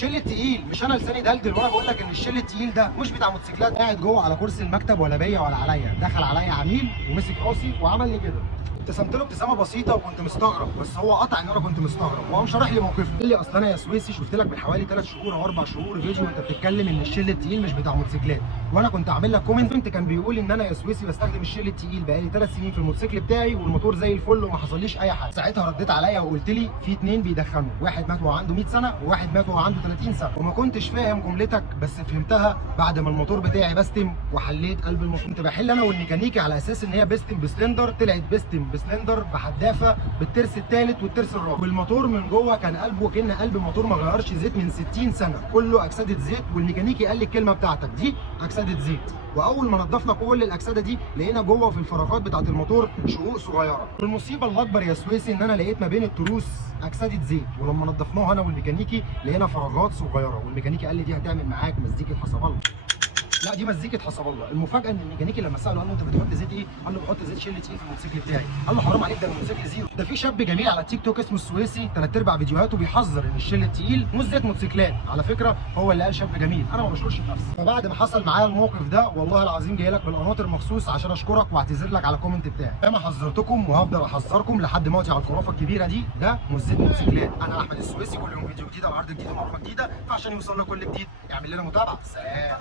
الشيل التقيل، مش انا لساني دلدل وانا بقول لك ان الشيل التقيل ده مش بتاع موتوسيكلات. قاعد جوه على كرسي المكتب ولا بيا ولا عليا، دخل عليا عميل ومسك راسي وعمل لي كده. ابتسمت له ابتسامه بسيطه وكنت مستغرب، بس هو قطع ان انا كنت مستغرب وقام شارح لي موقفه. قال لي اصل انا يا سويسي شفت لك من حوالي 3 شهور او 4 شهور فيديو وانت بتتكلم ان الشيل التقيل مش بتاع موتوسيكلات، وانا كنت عامل لك كومنت كان بيقول ان انا يا سويسي بستخدم الشيل التقيل بقالي 3 سنين في الموتوسيكل بتاعي والموتور زي الفل وما حصليش اي حاجه. ساعتها رديت عليا وقلت لي في 2 بيدخنوا، واحد مات وهو عنده 100 سنه وواحد مات وهو عنده 30 سنه، وما كنتش فاهم جملتك بس فهمتها بعد ما الموتور بتاعي بستم وحليت قلب الموتور. كنت بحل انا والميكانيكي على اساس ان هي بستم بسلندر، طلعت بستم بسلندر بحدافه بالترس الثالث والترس الرابع، والموتور من جوه كان قلبه كأن قلب الموتور ما غيرش زيت من 60 سنه، كله اكسده زيت. والميكانيكي قال لي الكلمه بتاعتك دي اكسده زيت. واول ما نضفنا كل الاكسده دي لقينا جوه في الفراغات بتاعه الموتور شقوق صغيره. والمصيبه الاكبر يا سويسي ان انا لقيت ما بين التروس اكسده زيت، ولما نضفناها انا والميكانيكي لقينا فراغات صغيره، والميكانيكي قال لي دي هتعمل معاك مزيكه حسب الله. لا دي مزيكه حسب الله. المفاجاه ان الميكانيكي لما ساله قال له انت بتحط زيت ايه؟ قال له بحط زيت شيل تقيل في الموتوسيكل بتاعي. قال له حرام عليك ده الموتوسيكل زيرو. ده في شاب جميل على التيك توك اسمه السويسي 3/4 فيديوهاته بيحذر ان الشيل التقيل مش زيت موتوسيكلات. على فكره هو اللي قال شاب جميل، انا ما بشكرش نفسي. فبعد ما حصل معايا الموقف ده والله العظيم جاي لك بالقناطر مخصوص عشان اشكرك واعتذر لك على الكومنت بتاعي. انا حذرتكم وهفضل احذركم لحد ما اوتي على الخرافه الكبيره دي، ده مش زيت موتوسيكلات. انا احمد السويسي، كل يوم فيديو جديد او عرض جديد ومعلومه جديده، فعشان يوصل لنا كل جديد اعمل لنا متابعه. سلام.